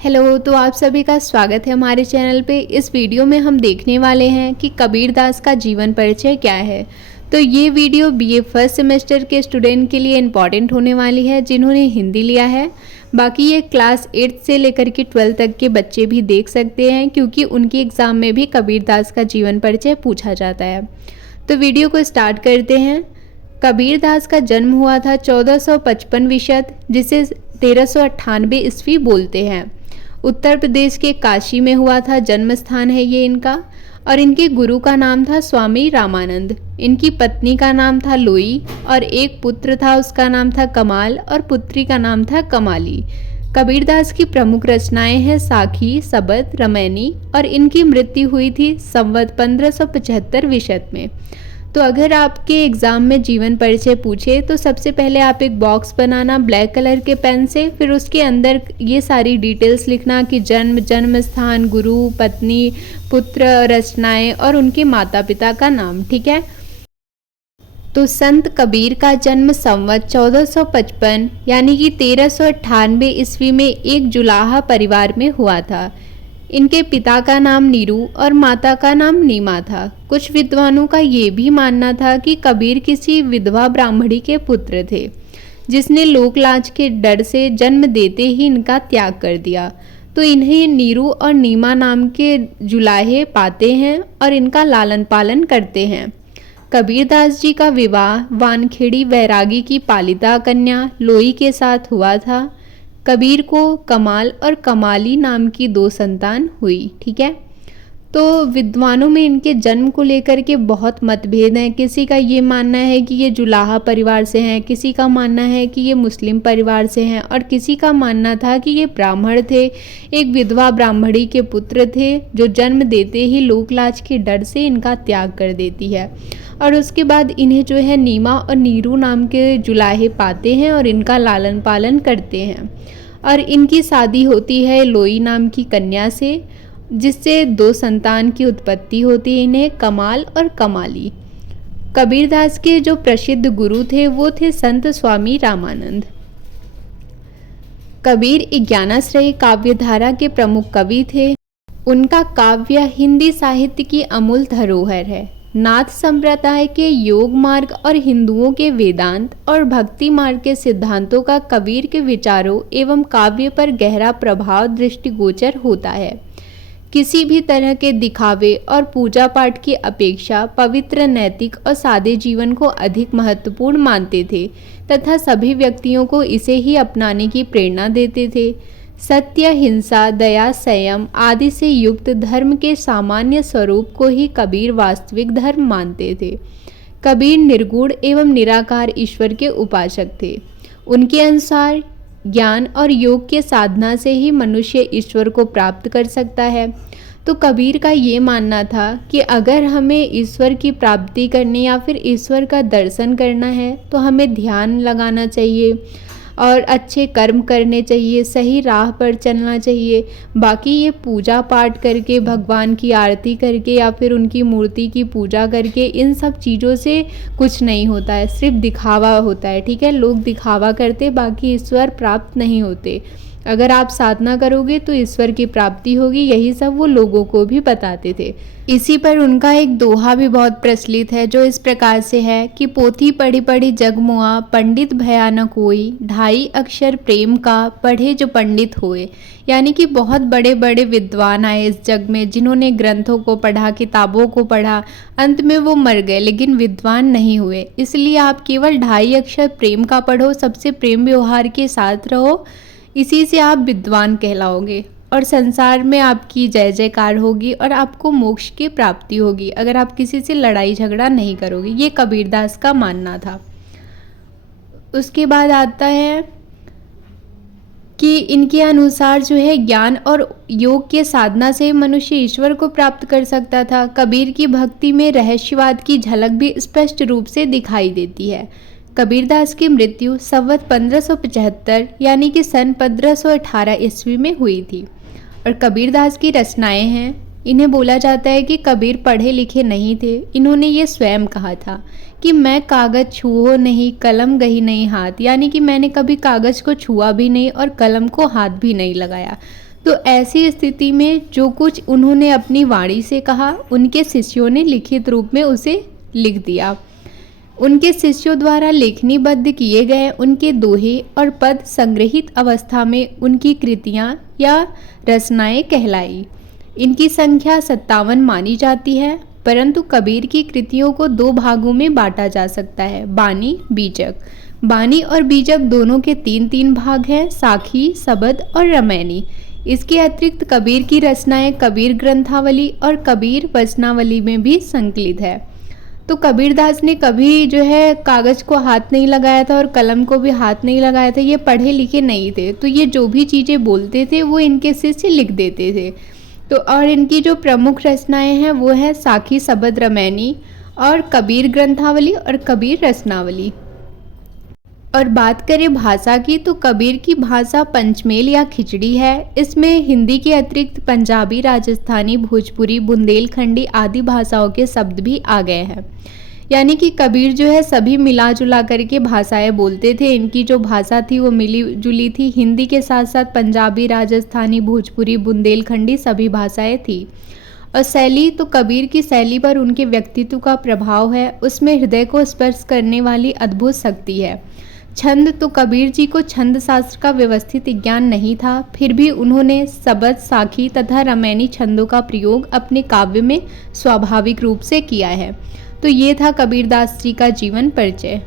Hello, तो आप सभी का स्वागत है हमारे चैनल पे। इस वीडियो में हम देखने वाले हैं कि कबीरदास का जीवन परिचय क्या है। तो ये वीडियो बीए फर्स्ट सेमेस्टर के स्टूडेंट के लिए इम्पॉर्टेंट होने वाली है जिन्होंने हिंदी लिया है। बाकी ये क्लास 8 से लेकर के 12 तक के बच्चे भी देख सकते हैं, क्योंकि उनके एग्ज़ाम में भी कबीरदास का जीवन परिचय पूछा जाता है। तो वीडियो को स्टार्ट करते हैं। कबीरदास का जन्म हुआ था 1455 विशत, जिसे 1398 ईस्वी बोलते हैं। उत्तर प्रदेश के काशी में हुआ था, जन्म स्थान है ये इनका। और इनके गुरु का नाम था स्वामी रामानंद। इनकी पत्नी का नाम था लोई और एक पुत्र था, उसका नाम था कमाल, और पुत्री का नाम था कमाली। कबीरदास की प्रमुख रचनाएं हैं साखी, सबद, रमैनी, और इनकी मृत्यु हुई थी संवत 1575 विशत में। तो अगर आपके एग्ज़ाम में जीवन परिचय पूछे तो सबसे पहले आप एक बॉक्स बनाना ब्लैक कलर के पेन से, फिर उसके अंदर ये सारी डिटेल्स लिखना कि जन्म स्थान, गुरु, पत्नी, पुत्र, रचनाएं और उनके माता पिता का नाम। ठीक है। तो संत कबीर का जन्म संवत 1455 यानी कि 1398 ईस्वी में एक जुलाहा परिवार में हुआ था। इनके पिता का नाम नीरू और माता का नाम नीमा था। कुछ विद्वानों का ये भी मानना था कि कबीर किसी विधवा ब्राह्मणी के पुत्र थे, जिसने लोकलाज के डर से जन्म देते ही इनका त्याग कर दिया। तो इन्हें नीरू और नीमा नाम के जुलाहे पाते हैं और इनका लालन पालन करते हैं। कबीरदास जी का विवाह वानखेड़ी वैरागी की पालिता कन्या लोई के साथ हुआ था। कबीर को कमाल और कमाली नाम की 2 संतान हुई। ठीक है। तो विद्वानों में इनके जन्म को लेकर के बहुत मतभेद हैं। किसी का ये मानना है कि ये जुलाहा परिवार से हैं, किसी का मानना है कि ये मुस्लिम परिवार से हैं, और किसी का मानना था कि ये ब्राह्मण थे, एक विधवा ब्राह्मणी के पुत्र थे, जो जन्म देते ही लोकलाज के डर से इनका त्याग कर देती है। और उसके बाद इन्हें जो है नीमा और नीरू नाम के जुलाहे पाते हैं और इनका लालन पालन करते हैं। और इनकी शादी होती है लोई नाम की कन्या से, जिससे 2 संतान की उत्पत्ति होती है, इन्हें कमाल और कमाली। कबीरदास के जो प्रसिद्ध गुरु थे वो थे संत स्वामी रामानंद। कबीर ज्ञानाश्रयी काव्यधारा के प्रमुख कवि थे। उनका काव्य हिंदी साहित्य की अमूल धरोहर है। नाथ संप्रदाय के योग मार्ग और हिंदुओं के वेदांत और भक्ति मार्ग के सिद्धांतों का कबीर के विचारों एवं काव्य पर गहरा प्रभाव दृष्टिगोचर होता है। किसी भी तरह के दिखावे और पूजा पाठ की अपेक्षा पवित्र, नैतिक और सादे जीवन को अधिक महत्वपूर्ण मानते थे तथा सभी व्यक्तियों को इसे ही अपनाने की प्रेरणा देते थे। सत्य, हिंसा, दया, संयम आदि से युक्त धर्म के सामान्य स्वरूप को ही कबीर वास्तविक धर्म मानते थे। कबीर निर्गुण एवं निराकार ईश्वर के उपासक थे। उनके अनुसार ज्ञान और योग के साधना से ही मनुष्य ईश्वर को प्राप्त कर सकता है। तो कबीर का ये मानना था कि अगर हमें ईश्वर की प्राप्ति करनी या फिर ईश्वर का दर्शन करना है तो हमें ध्यान लगाना चाहिए और अच्छे कर्म करने चाहिए, सही राह पर चलना चाहिए। बाकी ये पूजा पाठ करके, भगवान की आरती करके या फिर उनकी मूर्ति की पूजा करके, इन सब चीज़ों से कुछ नहीं होता है, सिर्फ दिखावा होता है। ठीक है। लोग दिखावा करते, बाकी ईश्वर प्राप्त नहीं होते। अगर आप साधना करोगे तो ईश्वर की प्राप्ति होगी, यही सब वो लोगों को भी बताते थे। इसी पर उनका एक दोहा भी बहुत प्रचलित है, जो इस प्रकार से है कि पोथी पढ़ी पढ़ी जग मुआ, पंडित भया न कोई, ढाई अक्षर प्रेम का, पढ़े जो पंडित होए। यानी कि बहुत बड़े बड़े विद्वान आए इस जग में, जिन्होंने ग्रंथों को पढ़ा, किताबों को पढ़ा, अंत में वो मर गए लेकिन विद्वान नहीं हुए। इसलिए आप केवल 2.5 अक्षर प्रेम का पढ़ो, सबसे प्रेम व्यवहार के साथ रहो, इसी से आप विद्वान कहलाओगे और संसार में आपकी जय जयकार होगी और आपको मोक्ष की प्राप्ति होगी अगर आप किसी से लड़ाई झगड़ा नहीं करोगे। ये कबीरदास का मानना था। उसके बाद आता है कि इनके अनुसार जो है ज्ञान और योग के साधना से मनुष्य ईश्वर को प्राप्त कर सकता था। कबीर की भक्ति में रहस्यवाद की झलक भी स्पष्ट रूप से दिखाई देती है। कबीरदास की मृत्यु संवत 1575 यानी कि सन 1518 ईस्वी में हुई थी। और कबीरदास की रचनाएं हैं। इन्हें बोला जाता है कि कबीर पढ़े लिखे नहीं थे। इन्होंने ये स्वयं कहा था कि मैं कागज छुओ नहीं, कलम गही नहीं हाथ, यानी कि मैंने कभी कागज को छुआ भी नहीं और कलम को हाथ भी नहीं लगाया। तो ऐसी स्थिति में जो कुछ उन्होंने अपनी वाणी से कहा, उनके शिष्यों ने लिखित रूप में उसे लिख दिया। उनके शिष्यों द्वारा लेखनीबद्ध किए गए उनके दोहे और पद संग्रहित अवस्था में उनकी कृतियाँ या रचनाएं कहलाई। इनकी संख्या 57 मानी जाती है, परंतु कबीर की कृतियों को 2 भागों में बांटा जा सकता है, बानी बीजक। बानी और बीजक दोनों के 3-3 भाग हैं, साखी, सबद और रमैनी। इसके अतिरिक्त कबीर की रचनाएं कबीर ग्रंथावली और कबीर वचनावली में भी संकलित है। तो कबीरदास ने कभी जो है कागज़ को हाथ नहीं लगाया था और कलम को भी हाथ नहीं लगाया था। ये पढ़े लिखे नहीं थे, तो ये जो भी चीज़ें बोलते थे वो इनके शिष्य लिख देते थे। तो और इनकी जो प्रमुख रचनाएं हैं वो है साखी, सबद, रमैनी और कबीर ग्रंथावली और कबीर रचनावली। और बात करें भाषा की, तो कबीर की भाषा पंचमेल या खिचड़ी है। इसमें हिंदी के अतिरिक्त पंजाबी, राजस्थानी, भोजपुरी, बुंदेलखंडी आदि भाषाओं के शब्द भी आ गए हैं। यानी कि कबीर जो है सभी मिला जुला करके भाषाएं बोलते थे। इनकी जो भाषा थी वो मिली जुली थी, हिंदी के साथ साथ पंजाबी, राजस्थानी, भोजपुरी, बुंदेलखंडी सभी भाषाएं थी। और शैली, तो कबीर की शैली पर उनके व्यक्तित्व का प्रभाव है। उसमें हृदय को स्पर्श करने वाली अद्भुत शक्ति है। छंद, तो कबीर जी को छंद शास्त्र का व्यवस्थित ज्ञान नहीं था, फिर भी उन्होंने सबद, साखी तथा रमैनी छंदों का प्रयोग अपने काव्य में स्वाभाविक रूप से किया है। तो ये था कबीरदास जी का जीवन परिचय।